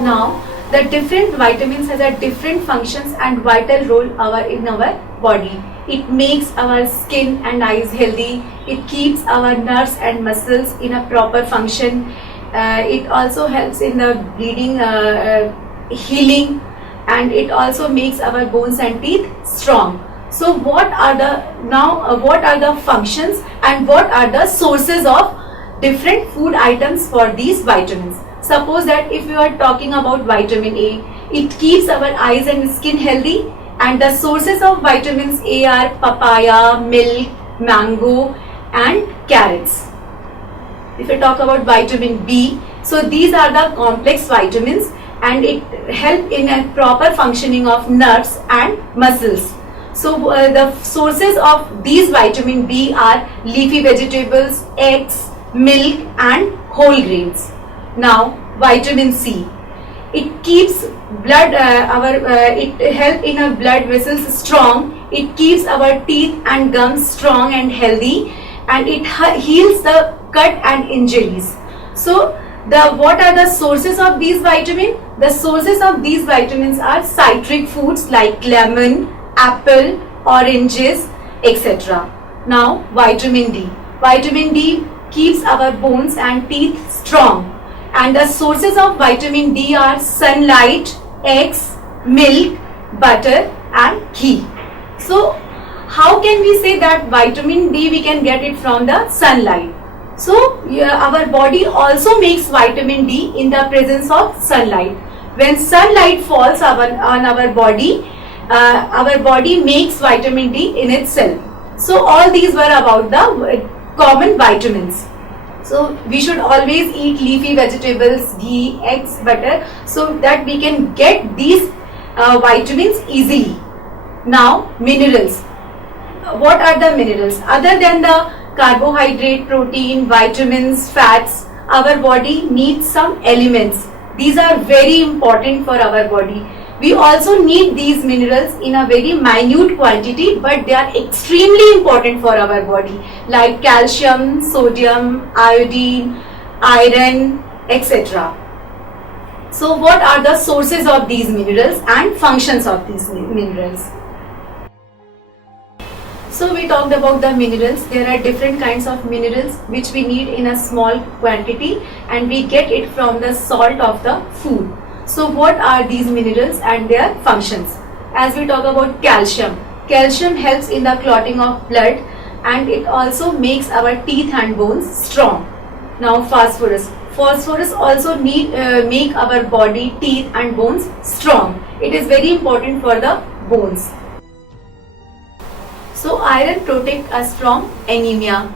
Now, the different vitamins has a different functions and vital role in our body. It makes our skin and eyes healthy. It keeps our nerves and muscles in a proper function. It also helps in the bleeding, healing, and it also makes our bones and teeth strong. So what are the functions and what are the sources of different food items for these vitamins? Suppose that if you are talking about vitamin A, it keeps our eyes and skin healthy, and the sources of vitamins A are papaya, milk, mango and carrots. If you talk about vitamin B, so these are the complex vitamins and it help in a proper functioning of nerves and muscles. So the sources of these vitamin B are leafy vegetables, eggs, milk and whole grains. Now, vitamin C. It keeps blood, it helps in our blood vessels strong. It keeps our teeth and gums strong and healthy, and it heals the cut and injuries. So, what are the sources of these vitamins? The sources of these vitamins are citric foods like lemon, apple, oranges, etc. Now, vitamin D. Vitamin D keeps our bones and teeth strong. And the sources of vitamin D are sunlight, eggs, milk, butter and ghee. So, how can we say that vitamin D we can get it from the sunlight? So, our body also makes vitamin D in the presence of sunlight. When sunlight falls on our body makes vitamin D in itself. So, all these were about the common vitamins. So, we should always eat leafy vegetables, ghee, eggs, butter, so that we can get these vitamins easily. Now, minerals. What are the minerals? Other than the carbohydrate, protein, vitamins, fats, our body needs some elements. These are very important for our body. We also need these minerals in a very minute quantity, but they are extremely important for our body, like calcium, sodium, iodine, iron, etc. So what are the sources of these minerals and functions of these minerals? So we talked about the minerals. There are different kinds of minerals which we need in a small quantity, and we get it from the salt of the food. So what are these minerals and their functions? As we talk about calcium, calcium helps in the clotting of blood and it also makes our teeth and bones strong. Now phosphorus. Phosphorus also make our body, teeth and bones strong. It is very important for the bones. So iron protects us from anemia.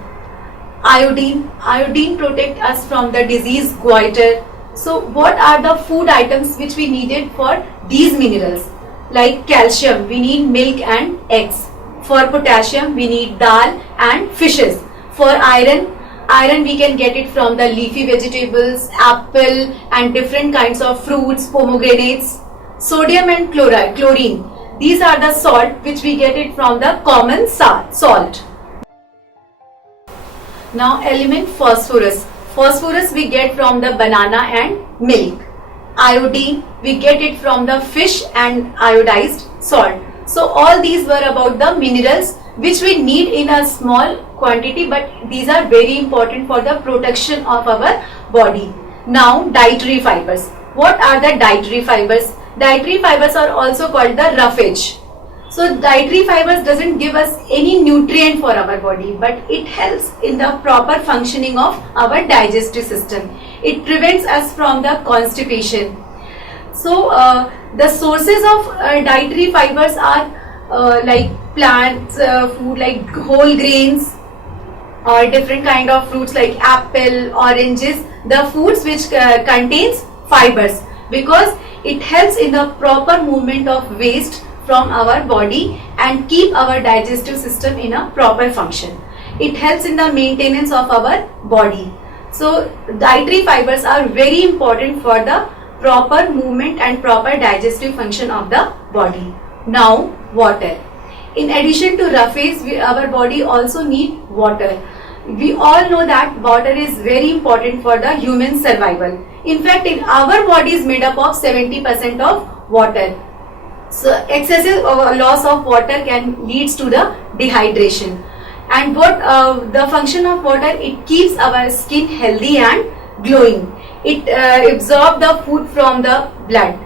Iodine protects us from the disease goiter. So what are the food items which we needed for these minerals? Like calcium, we need milk and eggs. For potassium, we need dal and fishes. For iron we can get it from the leafy vegetables, apple and different kinds of fruits, pomegranates. Sodium and chlorine. These are the salt which we get it from the common salt. Now element phosphorus. Phosphorus we get from the banana and milk. Iodine we get it from the fish and iodized salt. So all these were about the minerals which we need in a small quantity, but these are very important for the protection of our body. Now dietary fibers. What are the dietary fibers? Dietary fibers are also called the roughage. So dietary fibers doesn't give us any nutrient for our body, but it helps in the proper functioning of our digestive system. It prevents us from the constipation. So the sources of dietary fibers are like plants, food like whole grains or different kind of fruits like apple, oranges, the foods which contains fibers, because it helps in the proper movement of waste from our body and keep our digestive system in a proper function. It helps in the maintenance of our body. So dietary fibers are very important for the proper movement and proper digestive function of the body. Now water. In addition to roughage, our body also need water. We all know that water is very important for the human survival. In fact, our body is made up of 70% of water. So excessive loss of water can leads to the dehydration. And what the function of water, it keeps our skin healthy and glowing. It absorbs the food from the blood,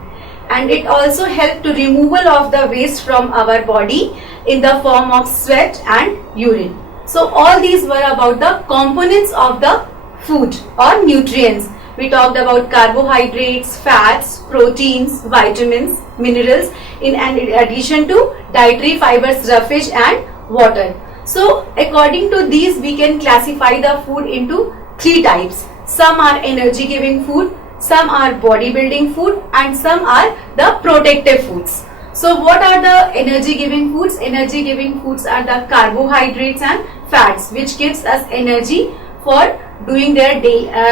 and it also helps to removal of the waste from our body in the form of sweat and urine. So all these were about the components of the food or nutrients. We talked about carbohydrates, fats, proteins, vitamins, minerals, in addition to dietary fibers, roughage and water. So according to these, we can classify the food into three types. Some are energy giving food, some are body building food, and some are the protective foods. So what are the energy giving foods? Energy giving foods are the carbohydrates and fats, which gives us energy for doing their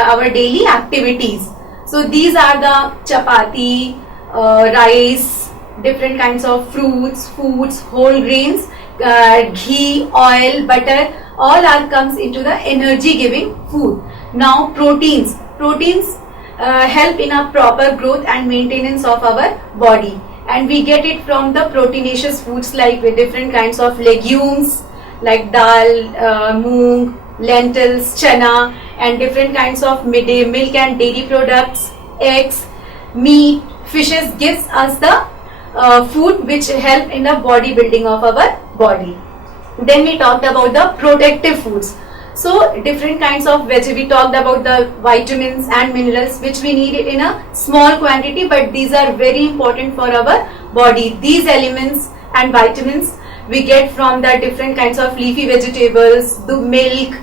our daily activities. So these are the chapati, rice, different kinds of fruits, foods, whole grains, ghee, oil, butter, all are comes into the energy giving food. Now proteins help in a proper growth and maintenance of our body, and we get it from the proteinaceous foods like with different kinds of legumes like dal, moong, lentils, chana, and different kinds of milk and dairy products, eggs, meat, fishes gives us the food which help in the body building of our body. Then we talked about the protective foods. So different kinds of we talked about the vitamins and minerals which we need it in a small quantity, but these are very important for our body. These elements and vitamins we get from the different kinds of leafy vegetables, the milk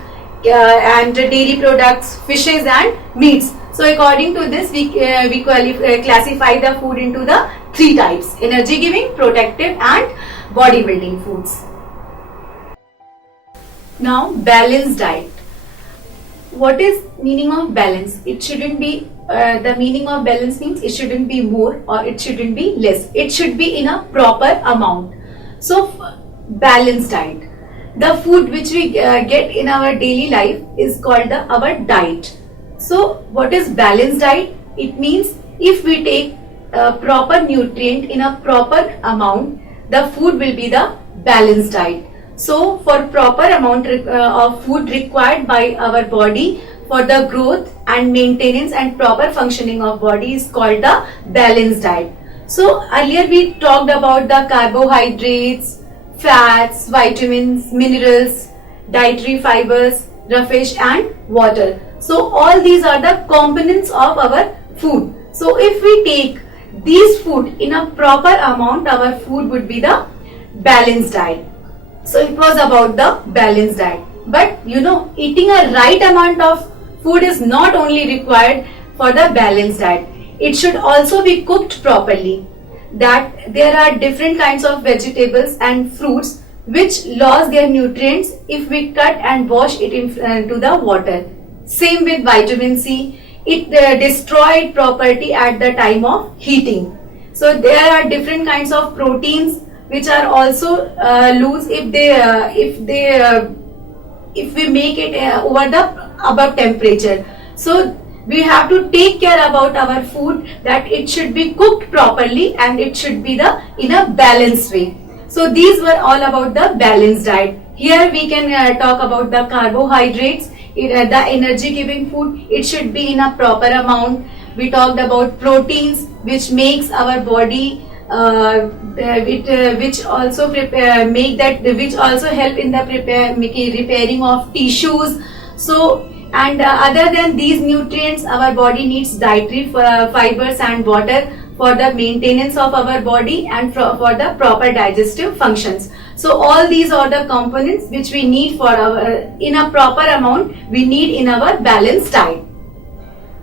and dairy products, fishes and meats. So according to this, we classify the food into the three types: energy giving, protective and body building foods. Now balanced diet. What is meaning of balance? It shouldn't be the meaning of balance means it shouldn't be more or it shouldn't be less. It should be in a proper amount. So balanced diet. The food which we get in our daily life is called our diet. So what is balanced diet? It means if we take proper nutrient in a proper amount, the food will be the balanced diet. So for proper amount of food required by our body for the growth and maintenance and proper functioning of body is called the balanced diet. So earlier we talked about the carbohydrates, fats, vitamins, minerals, dietary fibers, roughage and water. So all these are the components of our food. So if we take these food in a proper amount, our food would be the balanced diet. So it was about the balanced diet. But you know, eating a right amount of food is not only required for the balanced diet. It should also be cooked properly. That there are different kinds of vegetables and fruits which lose their nutrients if we cut and wash it into the water. Same with vitamin C. It destroyed property at the time of heating. So there are different kinds of proteins which are also loose if we make it over the above temperature. So we have to take care about our food that it should be cooked properly and it should be in a balanced way. So these were all about the balanced diet. Here we can talk about the carbohydrates, the energy giving food. It should be in a proper amount. We talked about proteins which makes our body which also which also help in the repairing of tissues. So and other than these nutrients, our body needs dietary fibers and water for the maintenance of our body and for the proper digestive functions. So all these are the components which we need for our in a proper amount we need in our balanced diet.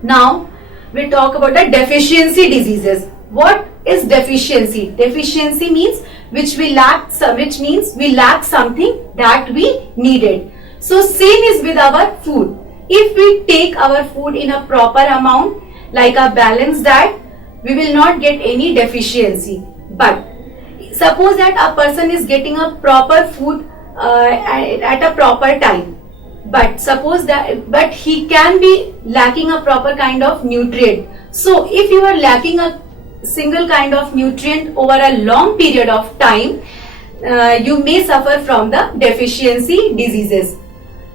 Now we talk about the deficiency diseases. What is deficiency? Deficiency means which means we lack something that we needed. So same is with our food. If we take our food in a proper amount like a balanced diet, we will not get any deficiency. But suppose that a person is getting a proper food at a proper time, but but he can be lacking a proper kind of nutrient. So if you are lacking a single kind of nutrient over a long period of time, you may suffer from the deficiency diseases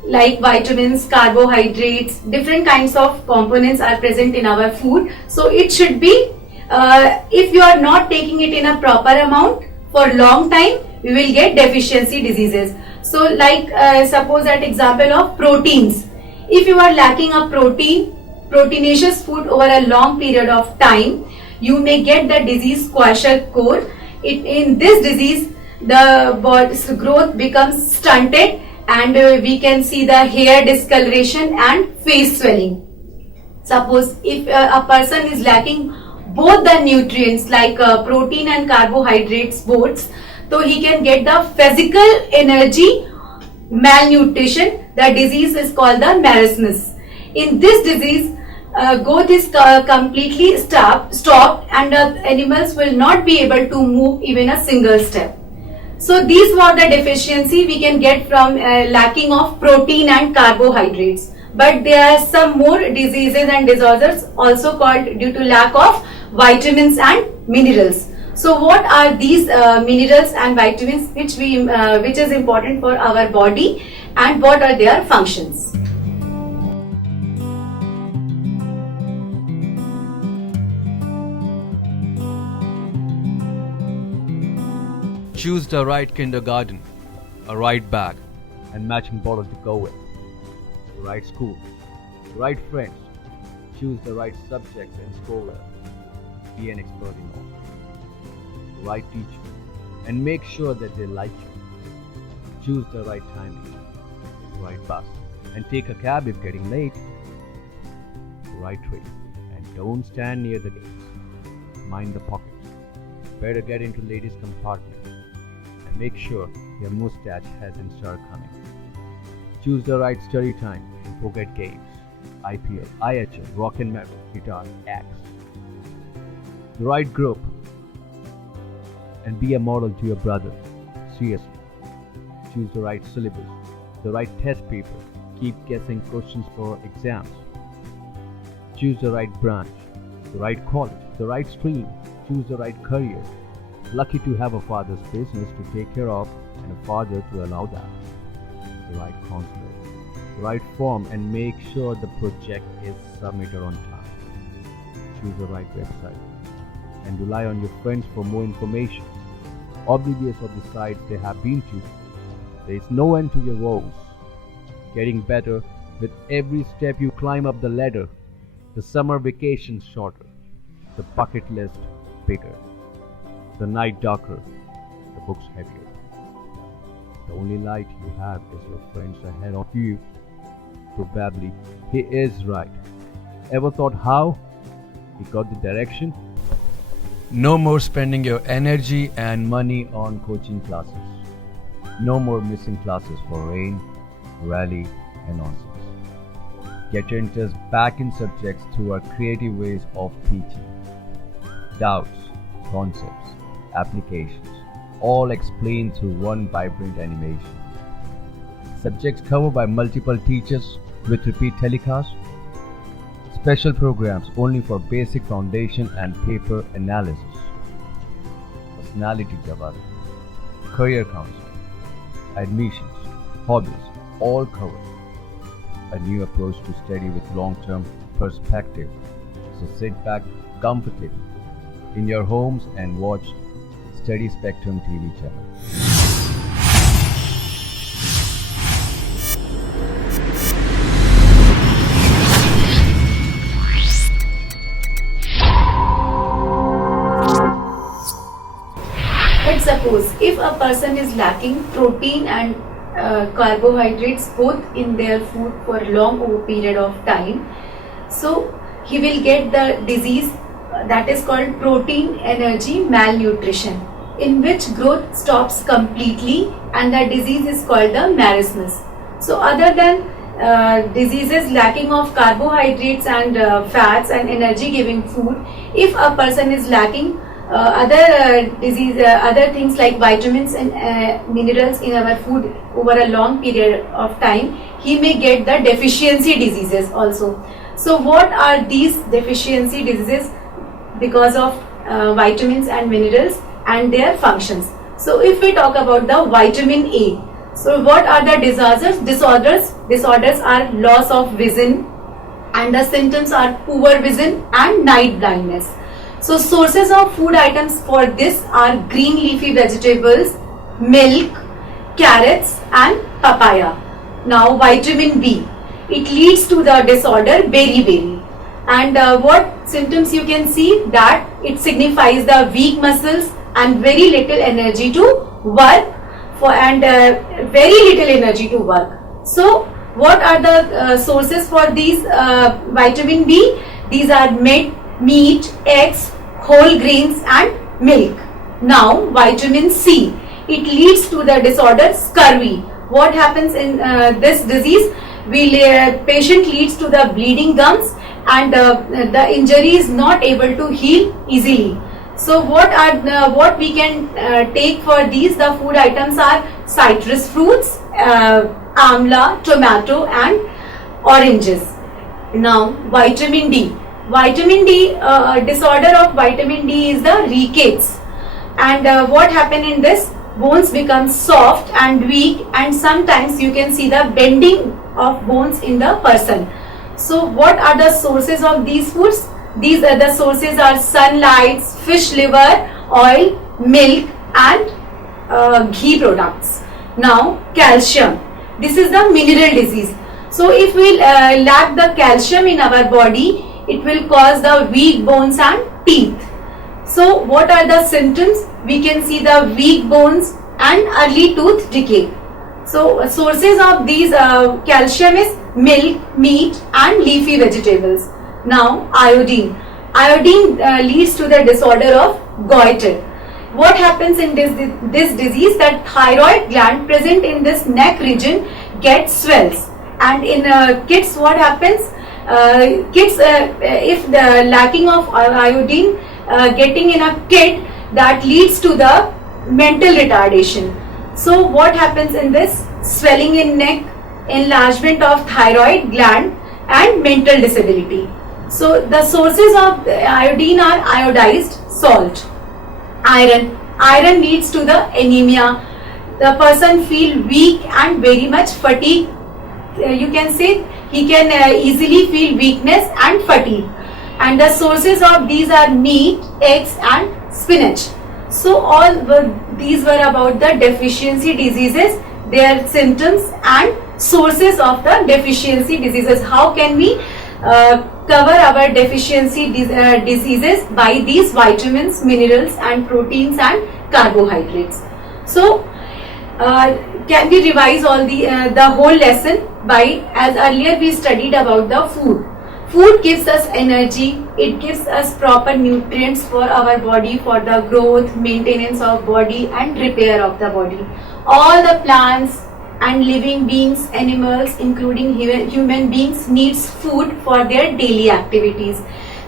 like vitamins, carbohydrates, different kinds of components are present in our food. So it should be, if you are not taking it in a proper amount for long time, you will get deficiency diseases. So like suppose that example of proteins. If you are lacking a proteinaceous food over a long period of time, you may get the disease kwashiorkor. In this disease, the body's growth becomes stunted, and we can see the hair discoloration and face swelling. Suppose if a person is lacking both the nutrients like protein and carbohydrates both, so he can get the physical energy malnutrition. The disease is called the marasmus. In this disease, growth is completely stopped, and animals will not be able to move even a single step. So these were the deficiency we can get from lacking of protein and carbohydrates. But there are some more diseases and disorders also called due to lack of vitamins and minerals. So what are these minerals and vitamins which is important for our body, and what are their functions? Choose the right kindergarten, a right bag, and matching bottle to go with. The right school, the right friends. Choose the right subjects and score well. Be an expert in all. The right teacher, and make sure that they like you. Choose the right timing, the right bus, and take a cab if getting late. The right train, and don't stand near the gates. Mind the pockets. Better get into ladies' compartment. Make sure your mustache hasn't started coming. Choose the right study time and forget games. IPL, IHL, rock and metal, guitar, axe. The right group and be a model to your brother. Seriously. Choose the right syllabus, the right test paper. Keep guessing questions for exams. Choose the right branch, the right college, the right stream. Choose the right career. Lucky to have a father's business to take care of and a father to allow that. The right counselor, the right form, and make sure the project is submitted on time. Choose the right website and rely on your friends for more information. Oblivious of the sites they have been to, there is no end to your woes. Getting better with every step you climb up the ladder. The summer vacation shorter, the bucket list bigger. The night darker, the books heavier. The only light you have is your friends ahead of you. Probably he is right. Ever thought how he got the direction? No more spending your energy and money on coaching classes. No more missing classes for rain, rally, and nonsense. Get your interest back in subjects through our creative ways of teaching. Doubts, concepts, applications, all explained through one vibrant animation. Subjects covered by multiple teachers with repeat telecasts. Special programs only for basic foundation and paper analysis. Personality development, career counseling, admissions, hobbies, all covered. A new approach to study with long-term perspective. So sit back comfortably in your homes and watch Study Spectrum TV channel. Let's suppose if a person is lacking protein and carbohydrates both in their food for a long period of time, so he will get the disease that is called protein energy malnutrition, in which growth stops completely, and the disease is called the marasmus. So other than diseases lacking of carbohydrates and fats and energy giving food, if a person is lacking other things like vitamins and minerals in our food over a long period of time, he may get the deficiency diseases also. So what are these deficiency diseases? Because of vitamins and minerals and their functions. So if we talk about the vitamin A, so what are the disorders are loss of vision, and the symptoms are poor vision and night blindness. So sources of food items for this are green leafy vegetables, milk, carrots and papaya. Now vitamin B, it leads to the disorder beriberi. And what symptoms you can see, that it signifies the weak muscles and very little energy to work very little energy to work. So what are the sources for these vitamin B? These are meat, eggs, whole grains and milk. Now vitamin C, it leads to the disorder scurvy. What happens in this disease? Patient leads to the bleeding gums, and the injury is not able to heal easily. So what we can take for these, the food items are citrus fruits, amla, tomato and oranges. Now vitamin D. Disorder of vitamin D is the rickets. And what happen in this? Bones become soft and weak, and sometimes you can see the bending of bones in the person. So what are the sources of these foods? These are the sources are sunlight, fish liver, oil, milk and ghee products. Now calcium. This is the mineral disease. So if we lack the calcium in our body, it will cause the weak bones and teeth. So what are the symptoms? We can see the weak bones and early tooth decay. So sources of these calcium is milk, meat and leafy vegetables. Now iodine. Iodine leads to the disorder of goiter. What happens in this disease? That thyroid gland present in this neck region gets swells, and in kids what happens? If the lacking of iodine getting in a kid, that leads to the mental retardation. So what happens in this? Swelling in neck, enlargement of thyroid gland and mental disability. So the sources of iodine are iodized salt. Iron leads to the anemia. The person feel weak and very much fatigue. You can say he can easily feel weakness and fatigue. And the sources of these are meat, eggs and spinach. So these were about the deficiency diseases, their symptoms and sources of the deficiency diseases. How can we cover our deficiency diseases? By these vitamins, minerals and proteins and carbohydrates. So can we revise all the whole lesson by, as earlier we studied about the food. Food gives us energy, it gives us proper nutrients for our body, for the growth, maintenance of body and repair of the body. All the plants and living beings, animals including human beings needs food for their daily activities.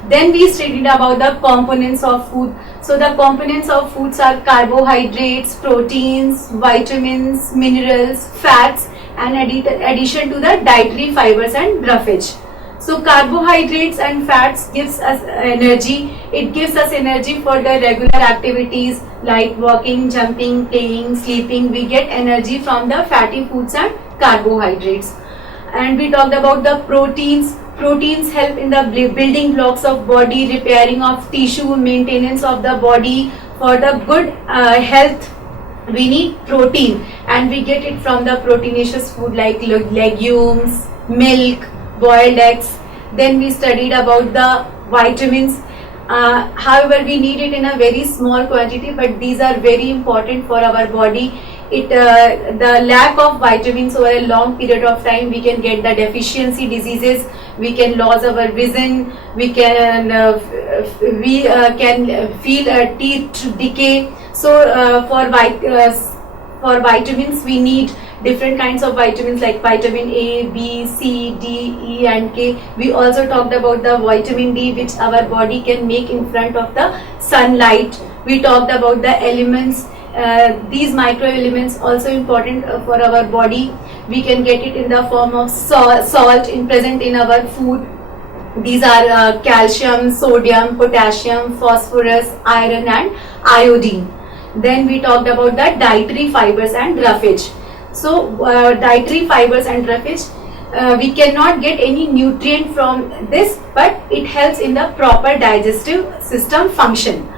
Then we studied about the components of food. So the components of foods are carbohydrates, proteins, vitamins, minerals, fats and addition to the dietary fibers and roughage. So carbohydrates and fats gives us energy. It gives us energy for the regular activities like walking, jumping, playing, sleeping. We get energy from the fatty foods and carbohydrates. And we talked about the proteins. Proteins help in the building blocks of body, repairing of tissue, maintenance of the body. For the good health, we need protein, and we get it from the proteinaceous food like legumes, milk, boiled eggs. Then we studied about the vitamins. However, we need it in a very small quantity, but these are very important for our body. The lack of vitamins over a long period of time, we can get the deficiency diseases. We can lose our vision. We can feel teeth decay. So for vitamins, we need different kinds of vitamins like vitamin A, B, C, D, E and K. We also talked about the vitamin D which our body can make in front of the sunlight. We talked about the elements. These micro elements also important for our body. We can get it in the form of salt present in our food. These are calcium, sodium, potassium, phosphorus, iron and iodine. Then we talked about the dietary fibers and roughage. So dietary fibers and roughage, we cannot get any nutrient from this, but it helps in the proper digestive system function.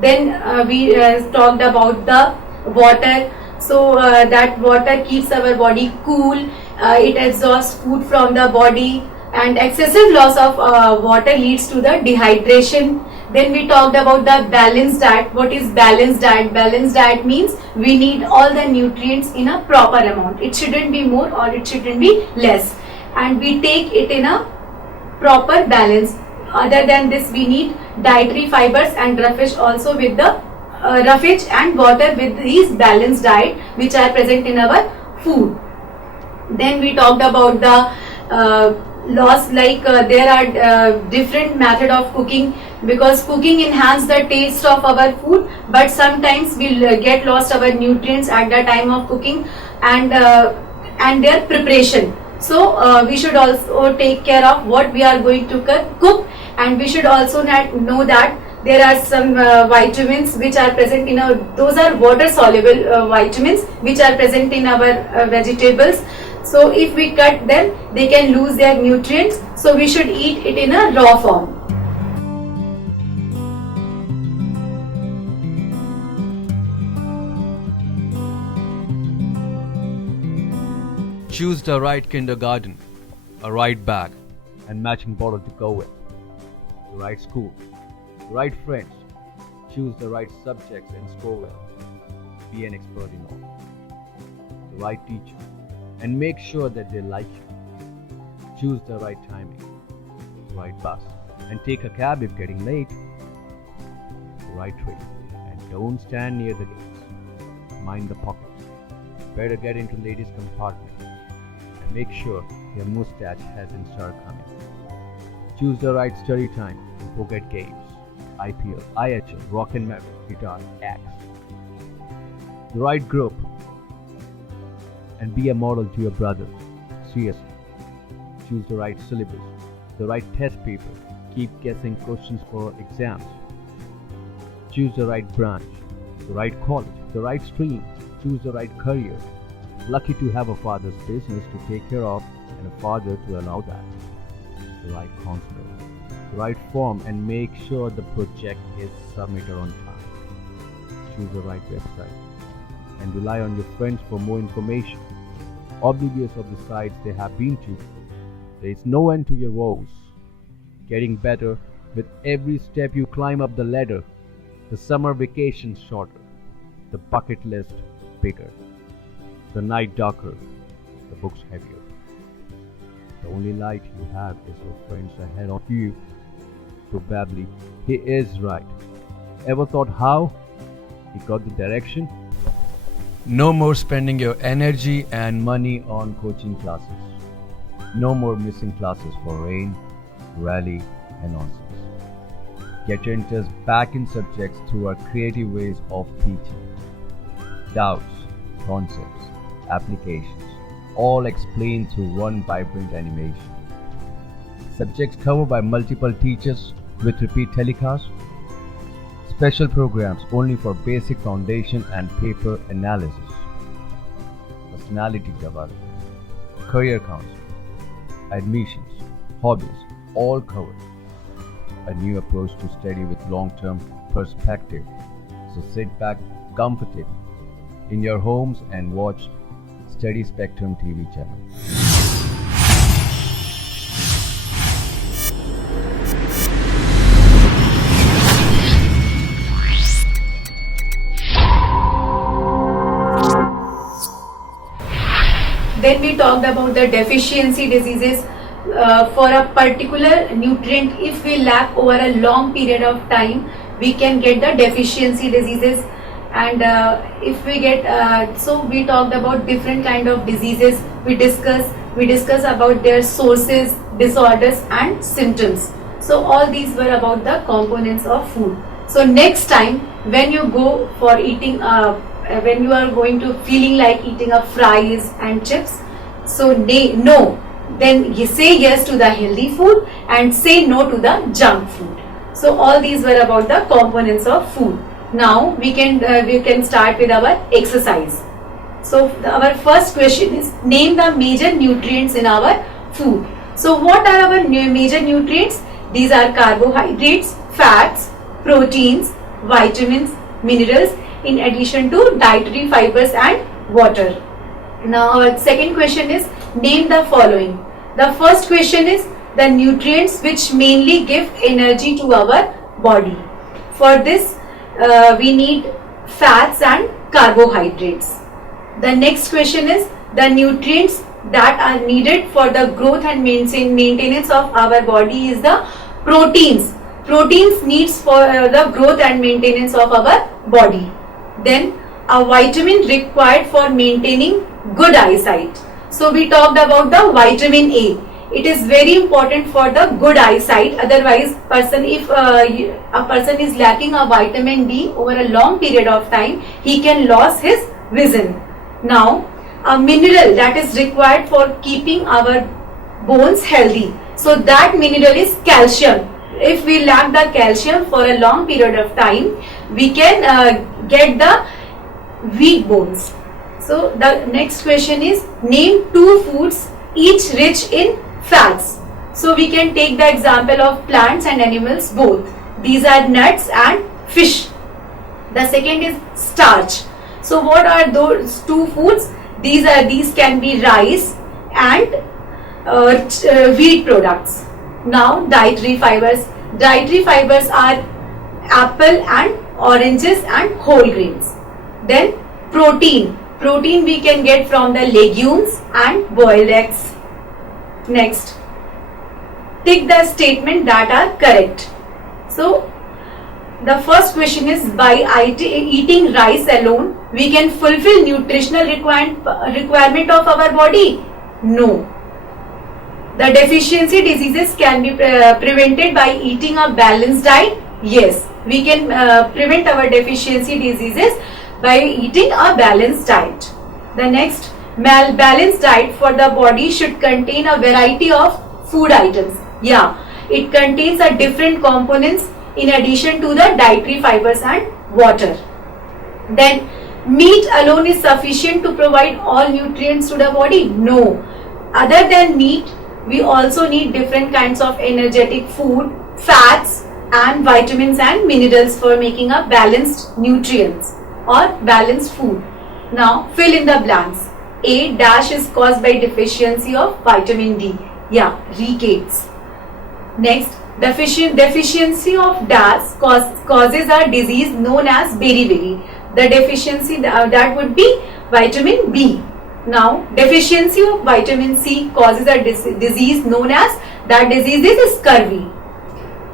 Then we talked about the water. So that water keeps our body cool, it absorbs food from the body, and excessive loss of water leads to the dehydration. Then we talked about the balanced diet. What is balanced diet? Balanced diet means we need all the nutrients in a proper amount. It shouldn't be more or it shouldn't be less, and we take it in a proper balance. Other than this, we need dietary fibers and roughage also with the roughage and water with these balanced diet which are present in our food. Then we talked about the loss, like there are different method of cooking, because cooking enhance the taste of our food, but sometimes we'll get lost our nutrients at the time of cooking and their preparation. So we should also take care of what we are going to cook, and we should also know that there are some vitamins which are present in our, those are water soluble vitamins which are present in our vegetables. So if we cut them, they can lose their nutrients, so we should eat it in a raw form. Choose the right kindergarten, a right bag, and matching bottle to go with. The right school, the right friends. Choose the right subjects and score well. Be an expert in all. The right teacher, and make sure that they like you. Choose the right timing, the right bus, and take a cab if getting late. The right train, and don't stand near the gates. Mind the pockets. Better get into ladies' compartment. And make sure your mustache hasn't started coming. Choose the right study time and forget games. IPL, IHL, rock and metal, guitar, axe. The right group, and be a model to your brother. CSE. Choose the right syllabus, the right test paper. Keep guessing questions for exams. Choose the right branch, the right college, the right stream. Choose the right career. Lucky to have a father's business to take care of and a father to allow that. The right counselor, the right form, and make sure the project is submitted on time. Choose the right website and rely on your friends for more information. Oblivious of the sites they have been to, there is no end to your woes. Getting better with every step you climb up the ladder. The summer vacation shorter, the bucket list bigger, the night darker, the books heavier. The only light you have is your friends ahead of you. Probably he is right. Ever thought how he got the direction? No more spending your energy and money on coaching classes. No more missing classes for rain, rally, and nonsense. Get your interest back in subjects through our creative ways of teaching. Doubts, concepts, applications, all explained through one vibrant animation. Subjects covered by multiple teachers with repeat telecasts. Special programs only for basic foundation and paper analysis. Personality development, career counseling, admissions, hobbies, all covered. A new approach to study with long-term perspective. So sit back comfortably in your homes and watch Study Spectrum TV channel. Then we talked about the deficiency diseases. For a particular nutrient, if we lack over a long period of time, we can get the deficiency diseases. And if we get so we talked about different kind of diseases. We discuss about their sources, disorders and symptoms. So all these were about the components of food. So next time when you go for eating when you are going to feeling like eating a fries and chips, so no, then you say yes to the healthy food and say no to the junk food. So all these were about the components of food. Now we can start with our exercise. So our first question is, name the major nutrients in our food. So what are our major nutrients? These are carbohydrates, fats, proteins, vitamins, minerals, in addition to dietary fibers and water. Now our second question is, name the following. The first question is the nutrients which mainly give energy to our body. For this we need fats and carbohydrates. The next question is the nutrients that are needed for the growth and maintenance of our body is the proteins. Proteins needs for the growth and maintenance of our body. Then a vitamin required for maintaining good eyesight. So we talked about the vitamin A. It is very important for the good eyesight. Otherwise, if a person is lacking a vitamin D over a long period of time, he can lose his vision. Now, a mineral that is required for keeping our bones healthy. So that mineral is calcium. If we lack the calcium for a long period of time, we can get the weak bones. So the next question is, name two foods each rich in fats. So we can take the example of plants and animals both. These are nuts and fish. The second is starch. So what are those two foods? These can be rice and wheat products. Now dietary fibers. Dietary fibers are apple and oranges and whole grains. Then protein. Protein we can get from the legumes and boiled eggs. Next, tick the statement that are correct. So the first question is, by eating rice alone we can fulfill nutritional requirement of our body? No. The deficiency diseases can be prevented by eating a balanced diet? Yes, we can prevent our deficiency diseases by eating a balanced diet. The next, balanced diet for the body should contain a variety of food items. Yeah, it contains a different components in addition to the dietary fibers and water. Then meat alone is sufficient to provide all nutrients to the body? No. Other than meat, we also need different kinds of energetic food, fats and vitamins and minerals for making a balanced nutrients or balanced food. Now fill in the blanks. A dash is caused by deficiency of vitamin D. Yeah, rickets. Next, deficiency of dash causes a disease known as beriberi. The deficiency that would be vitamin B. Now, deficiency of vitamin C causes a disease known as, that disease is scurvy.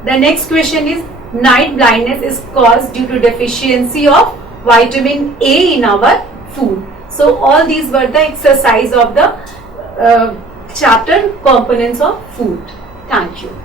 The next question is, night blindness is caused due to deficiency of vitamin A in our food. So all these were the exercise of the chapter components of food. Thank you.